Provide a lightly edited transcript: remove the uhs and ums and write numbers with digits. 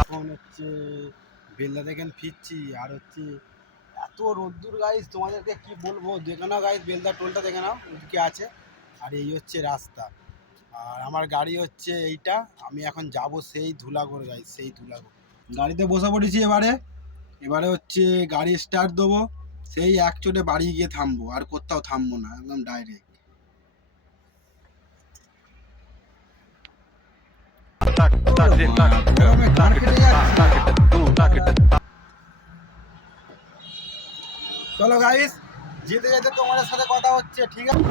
এখন হচ্ছে বেলদা দেখেন ফিরছি, আর হচ্ছে এত রোদ্দুর গাইস, তোমাদেরকে কি বলবো। দেখে নাও গাইস, বেলদা টোলটা দেখে নাও ওদিকে আছে, আর এই হচ্ছে রাস্তা। আর আমার গাড়ি হচ্ছে এইটা, আমি এখন যাব সেই ধুলাগড় গাইস, সেই ধুলাগড়। গাড়িতে বসে পড়েছি এবারে হচ্ছে গাড়ি স্টার্ট দেবো, সেই এক চোটে বাড়ি গিয়ে থামবো, আর কোথাও থামবো না, একদম ডাইরেক্ট। চলো গাইস, যেতে যেতে তোমাদের সাথে কথা হচ্ছে, ঠিক আছে?